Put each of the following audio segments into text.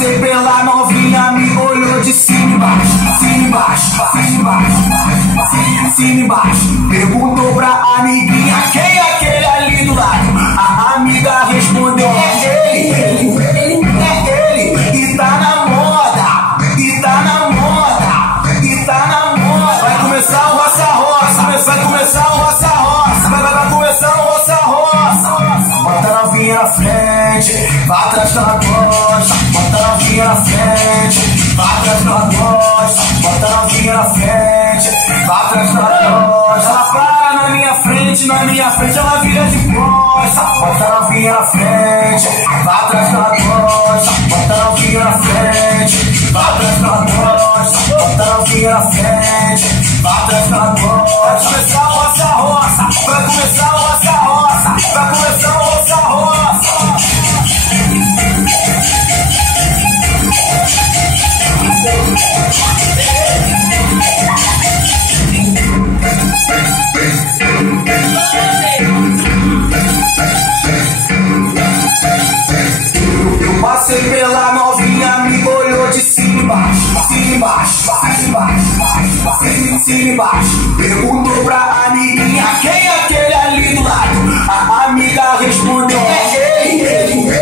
passei pela novinha, me olhou de cima e baixo, cima e baixo, cima e baixo, cima e baixo. Perguntou pra amiguinha, quem é aquele ali do lado? A amiga respondeu, é ele, e tá na moda, e tá na moda, e tá na moda. Vai começar o roça-roça, vai começar o roça-roça, vai começar o roça-roça. Bota a novinha na frente, vai atrás da costa. Bota a novinha na frente, vai atrás da costa. Bota a novinha na frente, vai atrás da costa. Ela para na minha frente ela vira de costa. Bota a novinha na frente, vai atrás da costa. Bota a novinha na frente, vai atrás da costa. Bota a novinha na frente, vai atrás da costa. Vai começar o roça-roça, vai começar o roça-roça, vai começar o roça-roça. Eu passei pela novinha, me olhou de cima e baixo, cima e baixo, cima e baixo, cima e baixo. Perguntou pra amiguinha, quem é aquele ali do lado? A amiga respondeu, é ele,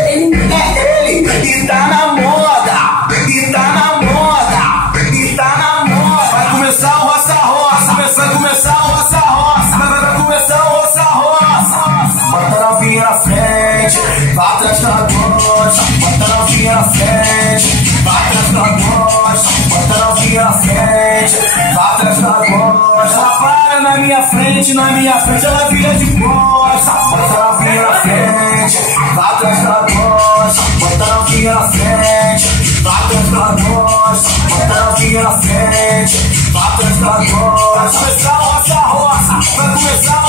e tá na moda, e tá na moda, e tá na moda. Vai começar o roça-roça, vai começar o roça-roça, vai começar o roça-roça. Bota a novinha na frente, vai atrás da costa. Bota a novinha na frente, vai atrás da costa. Bota a novinha na frente, vai atrás da costa. Ela para na minha frente ela vira de costa. Bota a novinha na frente, vai atrás da costa. Bota a novinha na frente, vai atrás da costa. Bota a novinha na frente, vai atrás da costa. Vai começar o roça-roça, vai começar o